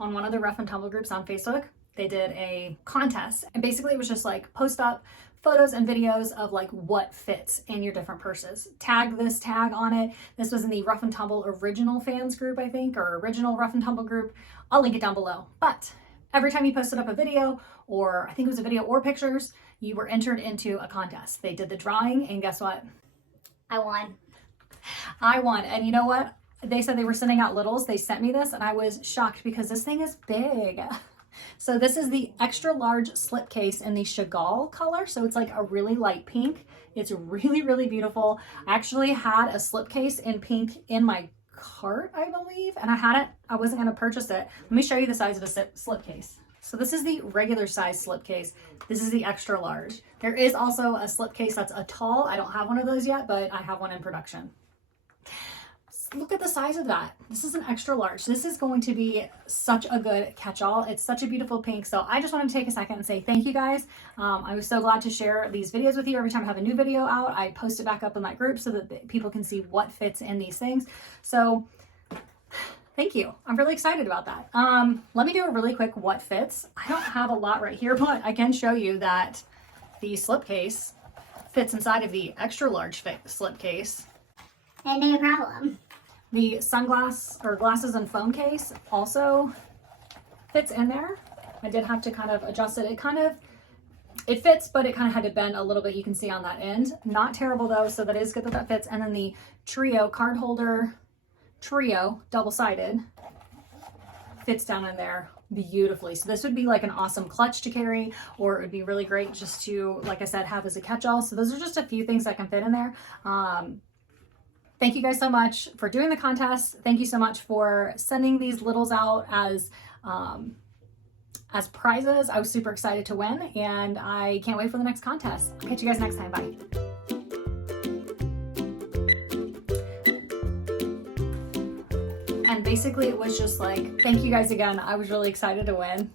on one of the Rough and Tumble groups on Facebook. They did a contest, and basically it was just like post up photos and videos of like what fits in your different purses. Tag this tag on it. This was in the Rough and Tumble original fans group, I think, or original Rough and Tumble group. I'll link it down below. But every time you posted up a video, or I think it was a video or pictures, you were entered into a contest. They did the drawing, and guess what? I won. I won. And you know what? They said they were sending out littles. They sent me this and I was shocked because this thing is big. So this is the extra large slipcase in the Chagall color. So it's like a really light pink. It's really, really beautiful. I actually had a slipcase in pink in my cart, I believe, and I wasn't going to purchase it. Let me show you the size of a slipcase. So this is the regular size slipcase. This is the extra large. There is also a slipcase that's a tall. I don't have one of those yet, but I have one in production. Look at the size of that. This is an extra large. This is going to be such a good catch-all. It's such a beautiful pink. So I just wanted to take a second and say thank you guys. I was so glad to share these videos with you. Every time I have a new video out, I post it back up in that group so that people can see what fits in these things. So thank you. I'm really excited about that. Let me do a really quick what fits. I don't have a lot right here, but I can show you that the slipcase fits inside of the extra large slipcase. And no problem. The sunglass or glasses and phone case also fits in there. I did have to kind of adjust it. It fits, but it kind of had to bend a little bit. You can see on that end. Not terrible though, so that is good that that fits. And then the Trio card holder, Trio double-sided, fits down in there beautifully. So this would be like an awesome clutch to carry, or it would be really great just to, like I said, have as a catch-all. So those are just a few things that can fit in there. Thank you guys so much for doing the contest. Thank you so much for sending these littles out as prizes. I was super excited to win, and I can't wait for the next contest. I'll catch you guys next time. Bye. And basically it was just like, thank you guys again. I was really excited to win.